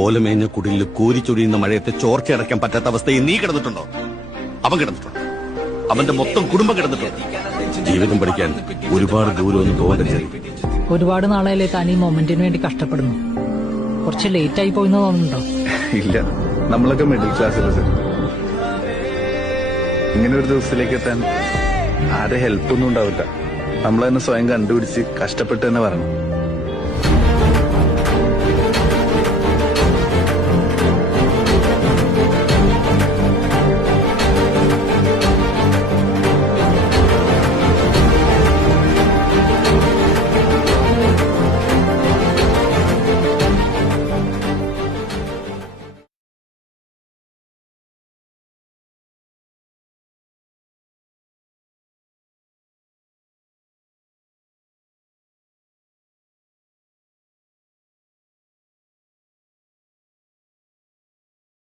ഓലമേഞ്ഞ കുടിലിൽ കോരിച്ചൊരിയുന്ന മഴയത്തെ ചോർച്ചയടയ്ക്കാൻ പറ്റാത്ത അവസ്ഥയിൽ നീ കിടന്നിട്ടുണ്ടോ? അവൻ കിടന്നിട്ടുണ്ടോ? അവന്റെ മൊത്തം കുടുംബം കിടന്നിട്ടുണ്ടോ? ജീവിതം പഠിക്കാൻ ഒരുപാട് ദൂരമൊന്നും പോകണ്ട ചെറി. ഒരുപാട് നാളായാലേ താൻ ഈ മൊമെന്റിന് വേണ്ടി കഷ്ടപ്പെടുന്നു. കുറച്ച് ലേറ്റ് ആയി പോയിന്ന് തോന്നുന്നുണ്ടോ? ഇല്ല, നമ്മളൊക്കെ മിഡിൽ ക്ലാസ്സിലെ സർ. ഇങ്ങനെ ഒരു ദിവസത്തിലേക്ക് എത്താൻ ആരെ ഹെൽപ്പൊന്നും ഉണ്ടാവില്ല. നമ്മൾ തന്നെ സ്വയം കണ്ടുപിടിച്ച് കഷ്ടപ്പെട്ട് തന്നെ വരണം.